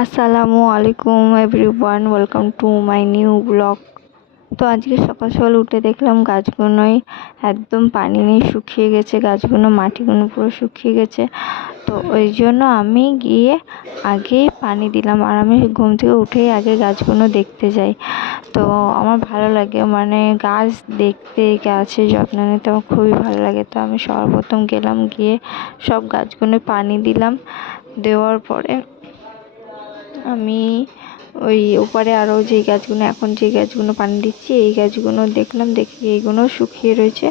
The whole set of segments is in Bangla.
আসসালামু আলাইকুম everyone, welcome to my new blog. তো আজকে সকাল সকাল উঠে দেখলাম গাছগুলোই একদম পানি নেই, শুকিয়ে গেছে, গাছগুলো মাটিগুলো পুরো শুকিয়ে গেছে। তো ওই জন্য আমি গিয়ে আগেই পানি দিলাম, আর আমি ঘুম থেকে উঠেই আগে গাছগুলো দেখতে যাই। তো আমার ভালো লাগে, মানে গাছ দেখতে, গাছের যত্ন নিতে আমার খুবই ভালো লাগে। তো আমি সর্বপ্রথম গেলাম, গিয়ে সব গাছগুলো পানি দিলাম। দেওয়ার পরে আমি ওই ওপারে আরও যে গাছগুলো পানি দিচ্ছি, এই গাছগুলো দেখলাম, দেখি এইগুলো শুকিয়ে রয়েছে।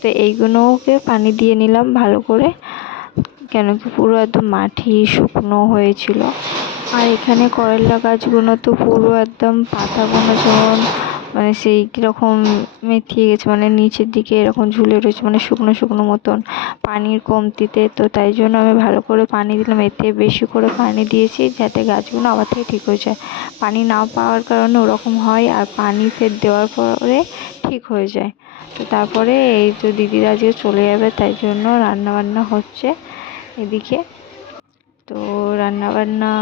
তো এইগুলোকে পানি দিয়ে নিলাম ভালো করে, কেন কি পুরো একদম মাটি শুকনো হয়েছিল। আর এখানে করলা গাছগুলো তো পুরো একদম পাতাগুলো যেমন মানে সেই কীরকম মেথিয়ে গেছে, মানে নিচের দিকে এরকম ঝুলে রয়েছে, মানে শুকনো শুকনো মতন পানির কমতিতে। তো তাই জন্য আমি ভালো করে পানি দিলাম, এতে বেশি করে পানি দিয়েছি যাতে গাছগুলো আবার থেকে ঠিক হয়ে যায়। পানি না পাওয়ার কারণে ওরকম হয়, আর পানি ফের দেওয়ার পরে ঠিক হয়ে যায়। তো তারপরে এই তো দিদিরা আজকে চলে যাবে, তাই জন্য রান্না বান্না হচ্ছে এদিকে। তো রান্নাবান্না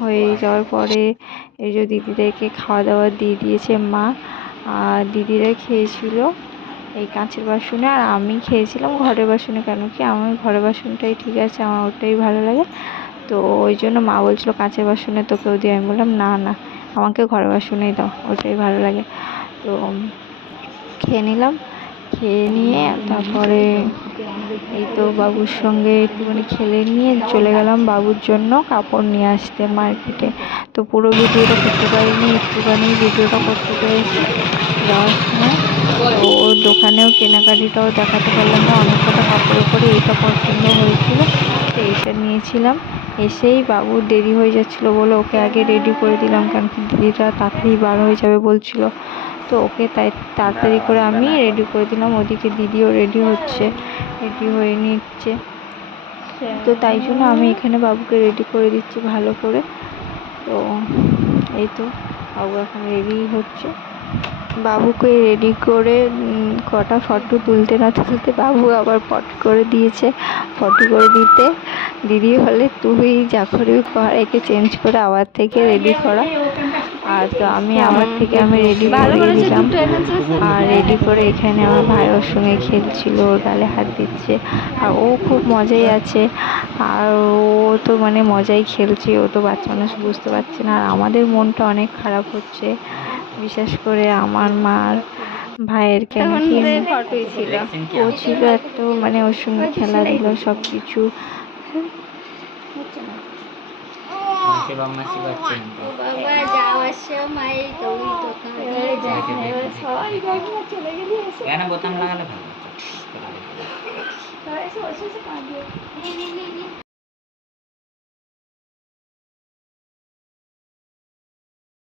হয়ে যাওয়ার পরে এই যে দিদিদেরকে খাওয়া দাওয়া দিয়ে দিয়েছে মা, আর দিদিরা খেয়েছিল এই কাঁচের বাসনে, আর আমি খেয়েছিলাম ঘরের বাসনে। কেন কি আমার ঘরের বাসনটাই ঠিক আছে, আমার ওটাই ভালো লাগে। তো ওই জন্য মা বলছিল কাঁচের বাসনে তোকেও দিয়ে, আমি বললাম না না, আমাকে ঘরের বাসনেই দাও, ওটাই ভালো লাগে। তো খেয়ে নিলাম, খেয়ে নিয়ে তারপরে এই তো বাবুর সঙ্গে একটুখানি খেলে নিয়ে চলে গেলাম বাবুর জন্য কাপড় নিয়ে আসতে মার্কেটে। তো পুরো ভিডিওটা করতে পারিনি, একটুখানি ভিডিওটা করতে পেরেছি যাওয়ার সময়। তো ওর দোকানেও কেনাকাটিটাও দেখাতে পারলাম না, অনেক কটা কাপড়ের পরে এইটা পছন্দ হয়েছিল, তো এইটা নিয়েছিলাম। এসেই বাবুর দেরি হয়ে যাচ্ছিলো বলে ওকে আগে রেডি করে দিলাম, কারণ কি দিদিটা তাড়াতাড়ি বার হয়ে যাবে বলছিল। তো ওকে তাই তাড়াতাড়ি করে আমি রেডি করে দিলাম, ওদিকে দিদিও রেডি হচ্ছে, রেডি হয়ে নিচ্ছে। তো তাই জন্য আমি এখানে বাবুকে রেডি করে দিচ্ছি ভালো করে। তো এই তো বাবু এখন রেডি হচ্ছে। বাবুকে রেডি করে কটা ফটো তুলতে না তুলতে বাবু আবার পট করে দিয়েছে। ফটো করে দিতে দিদি বলে তুই যা করবি কর, একে চেঞ্জ করে আবার থেকে রেডি করা। আর তো আমি আবার থেকে আমি রেডি করে দিলাম, আর রেডি করে এখানে আমার ভাই ওর সঙ্গে খেলছিল, ওর গালে হাত দিচ্ছে, আর ও খুব মজাই আছে। আর ও তো মানে মজাই খেলছে, ও তো বাচ্চা মানুষ বুঝতে পারছে না। আর আমাদের মনটা অনেক খারাপ হচ্ছে, বিশেষ করে আমার মার ভাইয়ের, কেন কি ও ছিল একটা, মানে ওর সঙ্গে খেলাধুলো সব কিছু। বোতাম লাগালে ভালো।